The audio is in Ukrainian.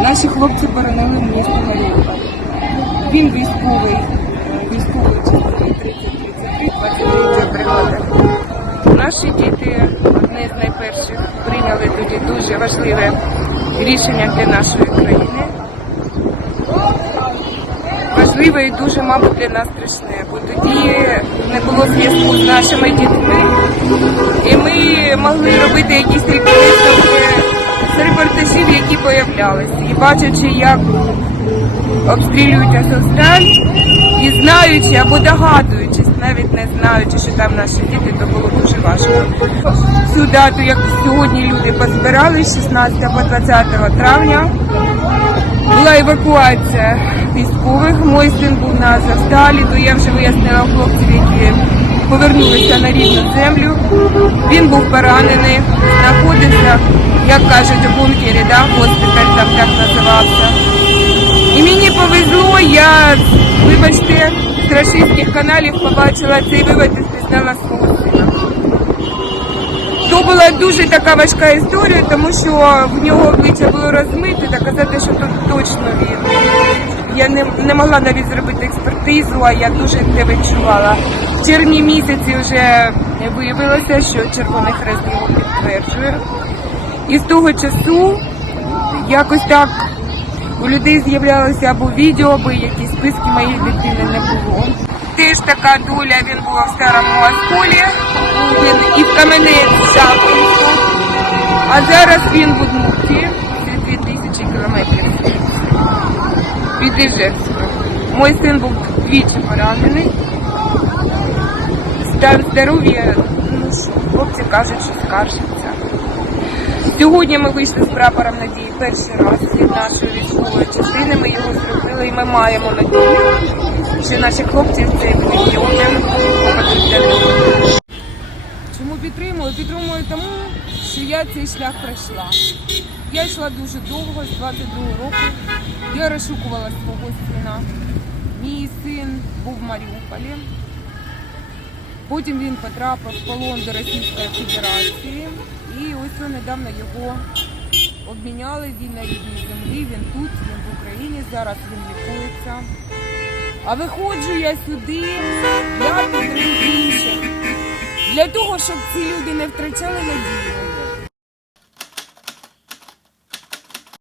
Наші хлопці боронили місто Маріуполь. Він військовий, військовий частини 3033, 23 бригади. Наші діти одне з найперших прийняли тоді дуже важливе рішення для нашої країни. Важливе і дуже, мабуть, для нас страшне, бо тоді не було зв'язку з нашими дітьми, і ми могли робити якісь висновки з репортажів, які появлялися. І бачачи, як обстрілюють Азовсталь, і знаючи або догадуючись, навіть не знаючи, що там наші діти, то було дуже важко. Цю дату, як сьогодні люди позбирали, 16 по 20 травня, була евакуація військових. Мой син був на Азовсталі, то я вже вияснила хлопців, які повернулися на рідну землю. Він був поранений, кажуть, у бункері, да, госпіталь там так називався. І мені повезло, я, вибачте, з російських каналів побачила цей вивод і спізнала свого сина. То була дуже така важка історія, тому що в нього обличчя було розмите, та казати, що тут точно він. Я не, не могла навіть зробити експертизу, а я дуже це відчувала. В червні місяці вже виявилося, що Червоний Хрест його підтверджує. І з того часу якось так у людей з'являлося або відео, або якісь списки моєї дитини не було. Теж така доля, він був в старому Осколі, він і в Кам'янець Шапинську, а зараз він в Удмурті, це 2000 кілометрів від Іжевська. Мой син був двічі поранений. Стан здоров'я, ну хлопці кажуть, що скаржаться. Сьогодні ми вийшли з прапором надії перший раз від нашої військової частини. Ми його зробили і ми маємо надію, що наші хлопці в цей попадуть. Чому підтримую? Підтримую тому, що я цей шлях пройшла. Я йшла дуже довго, з 22 року. Я розшукувала свого сина. Мій син був в Маріуполі. Потім він потрапив в полон до Російської Федерації. І ось недавно його обміняли. Він на рідній землі, він тут, він в Україні, зараз він лікується. А виходжу я сюди для підтримки інших. Для того, щоб ці люди не втрачали надію,